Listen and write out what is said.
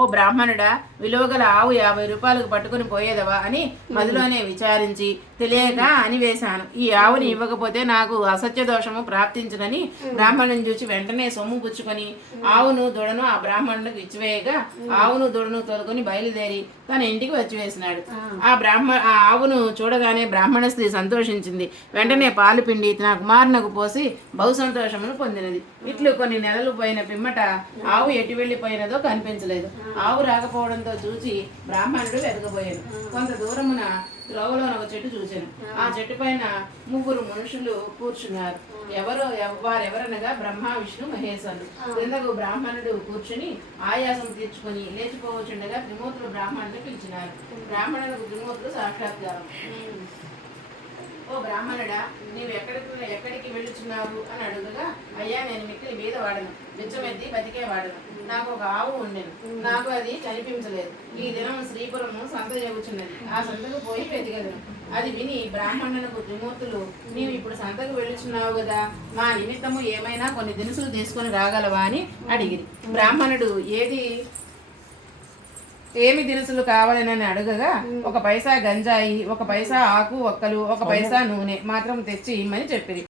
ఓ బ్రాహ్మణుడా, విలువగల ఆవు 50 రూపాయలకు పట్టుకుని పోయేదవా అని మదిలోనే విచారించి తెలియక అనివేశాను. ఈ ఆవుని ఇవ్వకపోతే నాకు అసత్య దోషము ప్రాప్తించునని బ్రాహ్మణుని చూసి వెంటనే సొమ్ము పుచ్చుకొని ఆవును దూడను ఆ బ్రాహ్మణులకు ఇచ్చివేయగా ఆవును దూడను తోలుకొని బయలుదేరి తన ఇంటికి వచ్చి వేసినాడు. ఆ ఆవును చూడగానే బ్రాహ్మణ స్త్రీ సంతోషించింది. వెంటనే పాలు పిండి తన కుమారునకు పోసి బహు సంతోషమును పొందినది. ఇట్లు కొన్ని నెలలు పోయిన పిమ్మట ఆవు ఎటు వెళ్ళిపోయినదో కనిపించలేదు. ఆవు రాకపోవడంతో చూచి బ్రాహ్మణుడు వెతకబోయాను. కొంత దూరమున త్రోవలో ఒక చెట్టు చూశాను. ఆ చెట్టు పైన 3 మనుషులు కూర్చున్నారు. వారెవరనగా బ్రహ్మ, విష్ణు, మహేశ్వరుడు. క్రిందకు బ్రాహ్మణుడు కూర్చుని ఆయాసం తీర్చుకొని లేచిపోవచ్చుండగా త్రిమూర్తులు బ్రాహ్మణుని పిలిచినారు. బ్రాహ్మణులకు త్రిమూర్తులు సాక్షాత్కారం. ఓ బ్రాహ్మణుడా, నీవు ఎక్కడికి వెళ్ళుచున్నావు అని అడుగగా, అయ్యా నేను మిక్కిలి బీద వాడను, బిచ్చమెత్తి బతికే వాడను. నాకు ఒక ఆవు ఉండెను, నాకు అది కనిపించలేదు. ఈ దినం శ్రీపురము సంత జరుగుచున్నది, ఆ సంతకు పోయి వెతికెదను. అది విని బ్రాహ్మణునకు త్రిమూర్తులు, నీవు ఇప్పుడు సంతకు వెళ్ళుచున్నావు కదా, మా నిమిత్తము ఏమైనా కొన్ని దినుసులు తీసుకొని రాగలవా అని అడిగిరి. బ్రాహ్మణుడు ఏమి దినుసులు కావాలని అడగగా 1 పైసా గంజాయి, 1 పైసా ఆకు ఒక్కలు, 1 పైసా నూనె మాత్రం తెచ్చి ఇమ్మని చెప్పిరి.